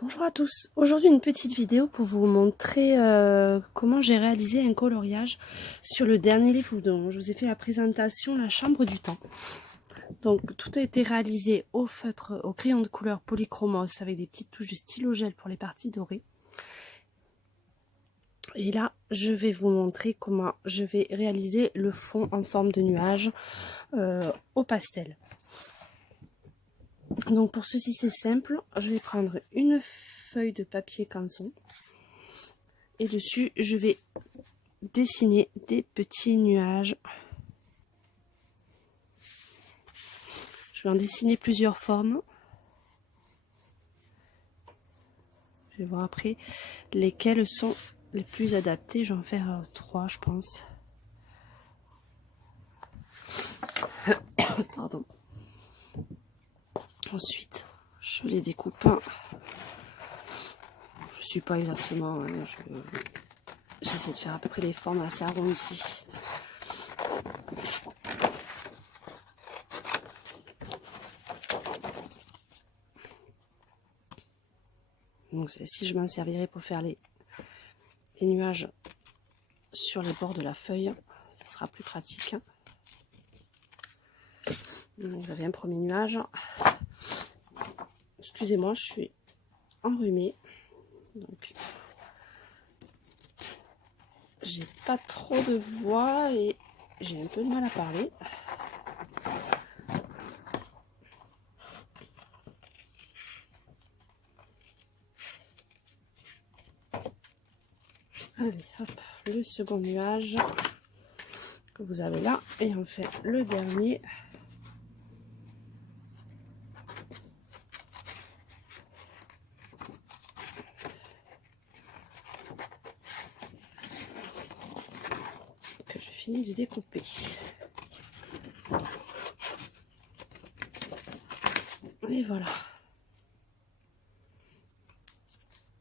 Bonjour à tous, aujourd'hui une petite vidéo pour vous montrer comment j'ai réalisé un coloriage sur le dernier livre dont je vous ai fait la présentation, La Chambre du Temps. Donc tout a été réalisé au feutre, au crayon de couleur polychromos avec des petites touches de stylo gel pour les parties dorées. Et là je vais vous montrer comment je vais réaliser le fond en forme de nuage au pastel. Donc pour ceci c'est simple, je vais prendre une feuille de papier canson et dessus je vais dessiner des petits nuages. Je vais en dessiner plusieurs formes. Je vais voir après lesquelles sont les plus adaptées. Je vais en faire 3 je pense. Pardon. Ensuite, je les découpe. Je suis pas exactement. J'essaie de faire à peu près des formes assez arrondies. Donc celle-ci, je m'en servirai pour faire les nuages sur les bords de la feuille. Ça sera plus pratique. Donc vous avez un premier nuage. Excusez-moi, je suis enrhumée. Donc j'ai pas trop de voix et j'ai un peu de mal à parler. Allez, hop, le second nuage que vous avez là. Et on fait le dernier. Que je finis de découper. Et voilà.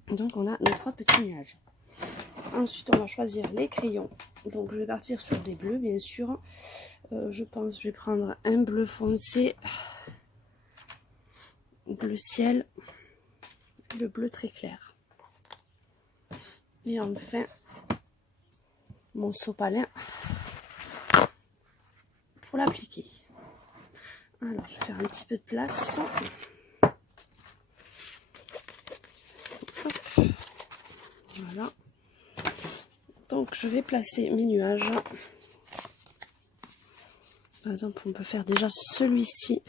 Donc on a nos 3 petits nuages. Ensuite on va choisir les crayons. Donc je vais partir sur des bleus bien sûr. Je pense que je vais prendre un bleu foncé, bleu ciel, le bleu très clair. Et enfin mon sopalin pour l'appliquer. Alors je vais faire un petit peu de place. Hop. Voilà. Donc je vais placer mes nuages. Par exemple on peut faire déjà celui-ci.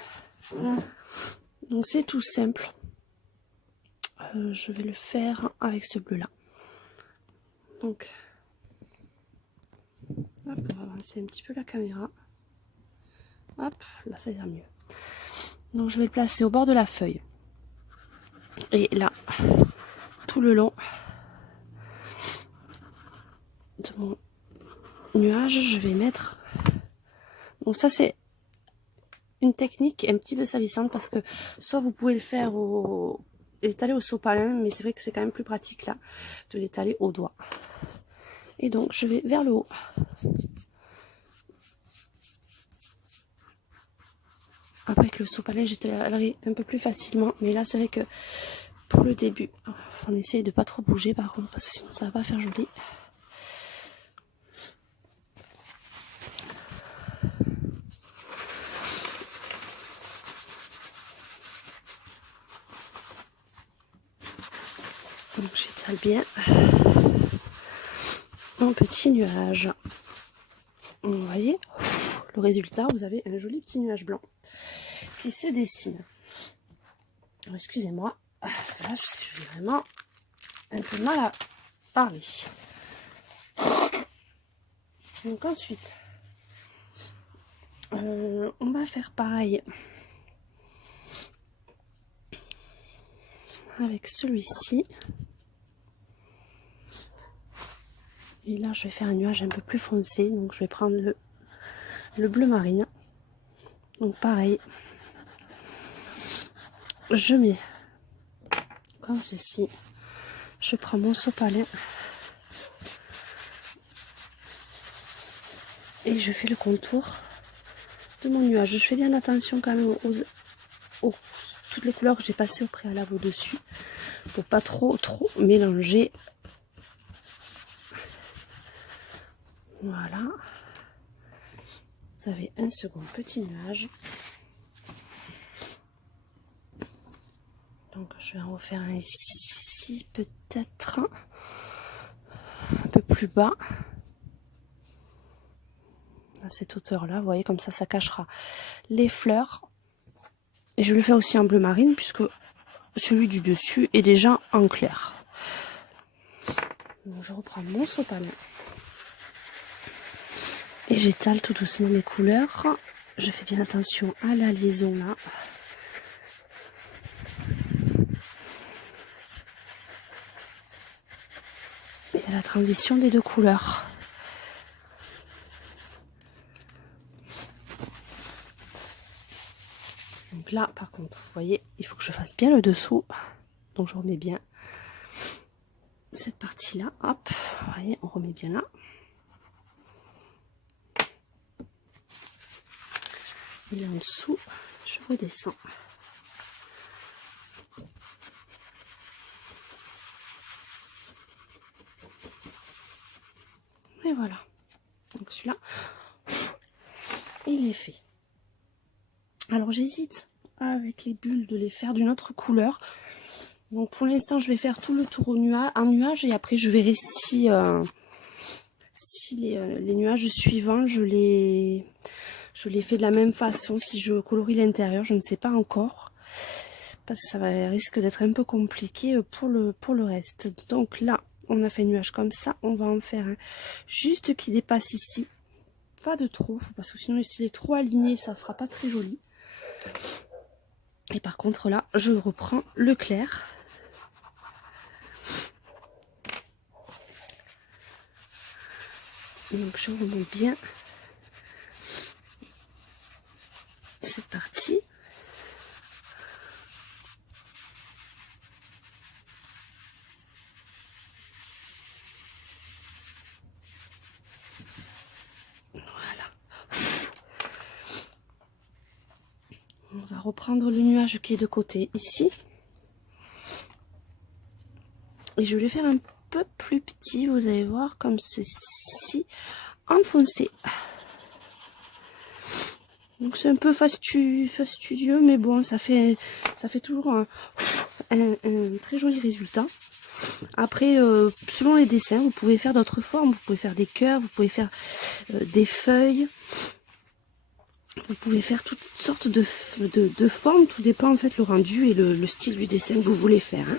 Donc c'est tout simple. Je vais le faire avec ce bleu là. Donc hop, on va avancer un petit peu la caméra. Hop, là ça ira mieux. Donc je vais le placer au bord de la feuille. Et là, tout le long de mon nuage, je vais mettre... Donc ça c'est une technique un petit peu salissante parce que soit vous pouvez le faire l'étaler au sopalin, mais c'est vrai que c'est quand même plus pratique là de l'étaler au doigt. Et donc je vais vers le haut. Après que le sopalin j'étalerai un peu plus facilement, mais là c'est vrai que pour le début on essaye de pas trop bouger par contre parce que sinon ça va pas faire joli. Donc j'étale bien mon petit nuage. Vous voyez le résultat, vous avez un joli petit nuage blanc qui se dessine. Excusez-moi, parce que là j'ai vraiment un peu de mal à parler. Donc ensuite, on va faire pareil avec celui-ci. Et là je vais faire un nuage un peu plus foncé, donc je vais prendre le bleu marine. Donc pareil, je mets comme ceci, je prends mon sopalin et je fais le contour de mon nuage. Je fais bien attention quand même aux toutes les couleurs que j'ai passées au préalable au dessus Faut pas trop mélanger. Voilà. Vous avez un second petit nuage. Donc je vais en refaire un ici, peut-être un peu plus bas. À cette hauteur-là, vous voyez, comme ça cachera les fleurs. Et je le fais aussi en bleu marine, puisque celui du dessus est déjà en clair. Donc je reprends mon sopalin. Et j'étale tout doucement mes couleurs. Je fais bien attention à la liaison là. Et à la transition des deux couleurs. Donc là, par contre, vous voyez, il faut que je fasse bien le dessous. Donc je remets bien cette partie-là. Hop, vous voyez, on remet bien là. Et là en dessous, je redescends. Et voilà. Donc celui-là, il est fait. Alors j'hésite avec les bulles de les faire d'une autre couleur. Donc pour l'instant, je vais faire tout le tour en nuage et après je verrai si, les nuages suivants, je les fais de la même façon, si je colorie l'intérieur, je ne sais pas encore. Parce que ça risque d'être un peu compliqué pour le reste. Donc là, on a fait nuage comme ça, on va en faire un juste qui dépasse ici. Pas de trop, parce que sinon s'il est trop aligné, ça fera pas très joli. Et par contre là, je reprends le clair. Donc je remonte bien cette partie. Voilà. On va reprendre le nuage qui est de côté ici. Et je vais le faire un peu plus petit, vous allez voir, comme ceci, enfoncé. Donc c'est un peu fastidieux, mais bon, ça fait toujours un très joli résultat. Après, selon les dessins, vous pouvez faire d'autres formes, vous pouvez faire des cœurs, vous pouvez faire des feuilles, vous pouvez faire toutes sortes de formes, tout dépend en fait le rendu et le style du dessin que vous voulez faire. Hein.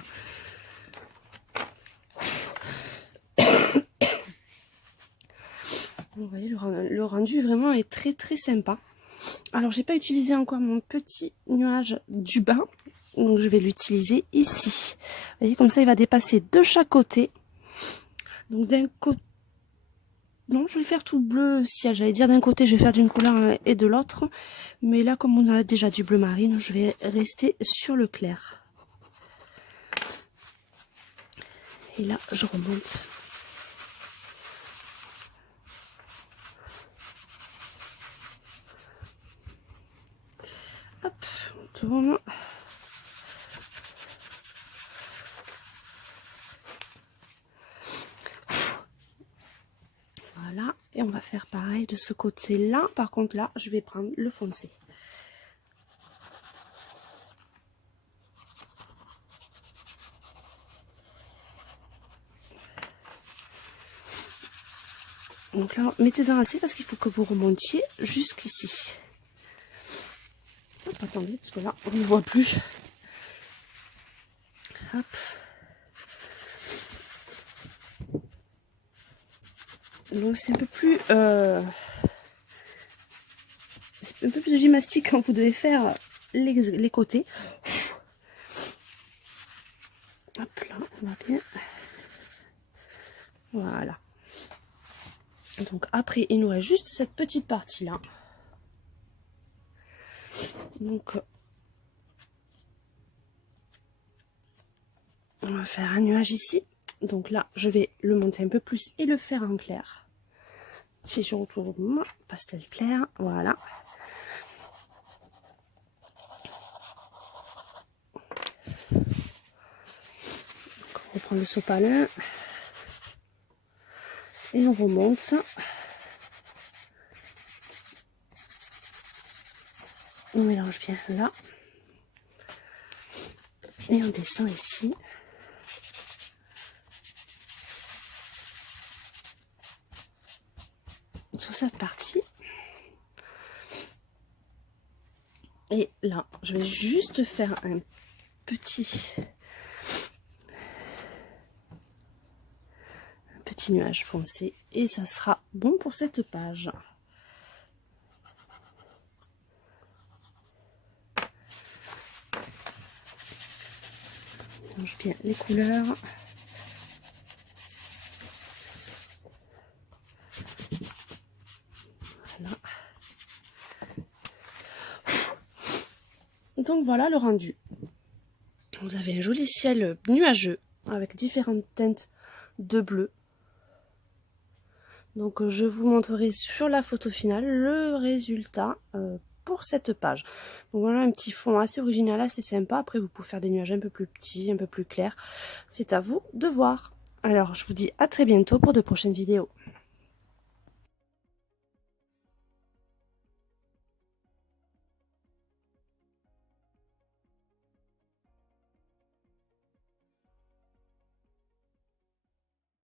Vous voyez, le rendu vraiment est très très sympa. Alors j'ai pas utilisé encore mon petit nuage du bas, donc je vais l'utiliser ici. Vous voyez, comme ça il va dépasser de chaque côté. Donc d'un côté, non, je vais faire tout bleu ciel, j'allais dire d'un côté je vais faire d'une couleur et de l'autre, mais là comme on a déjà du bleu marine, je vais rester sur le clair. Et là je remonte. Hop, on tourne. Voilà, et on va faire pareil de ce côté-là. Par contre, là, je vais prendre le foncé. Donc là, mettez-en assez parce qu'il faut que vous remontiez jusqu'ici. Attendez, parce que là, on ne voit plus. Hop. Donc c'est un peu plus de gymnastique quand vous devez faire les côtés. Hop là, on va bien. Voilà. Donc après, il nous reste juste cette petite partie là. Donc on va faire un nuage ici. Donc là, je vais le monter un peu plus et le faire en clair. Si je retourne mon pastel clair, voilà. prend le sopalin et on remonte. On mélange bien là et on descend ici. Sur cette partie. Et là, je vais juste faire un petit nuage foncé et ça sera bon pour cette page. Je mélange bien les couleurs. Voilà. Donc voilà le rendu. Vous avez un joli ciel nuageux avec différentes teintes de bleu. Donc je vous montrerai sur la photo finale le résultat pour cette page. Donc voilà un petit fond assez original, assez sympa. Après vous pouvez faire des nuages un peu plus petits, un peu plus clairs. C'est à vous de voir. Alors je vous dis à très bientôt pour de prochaines vidéos.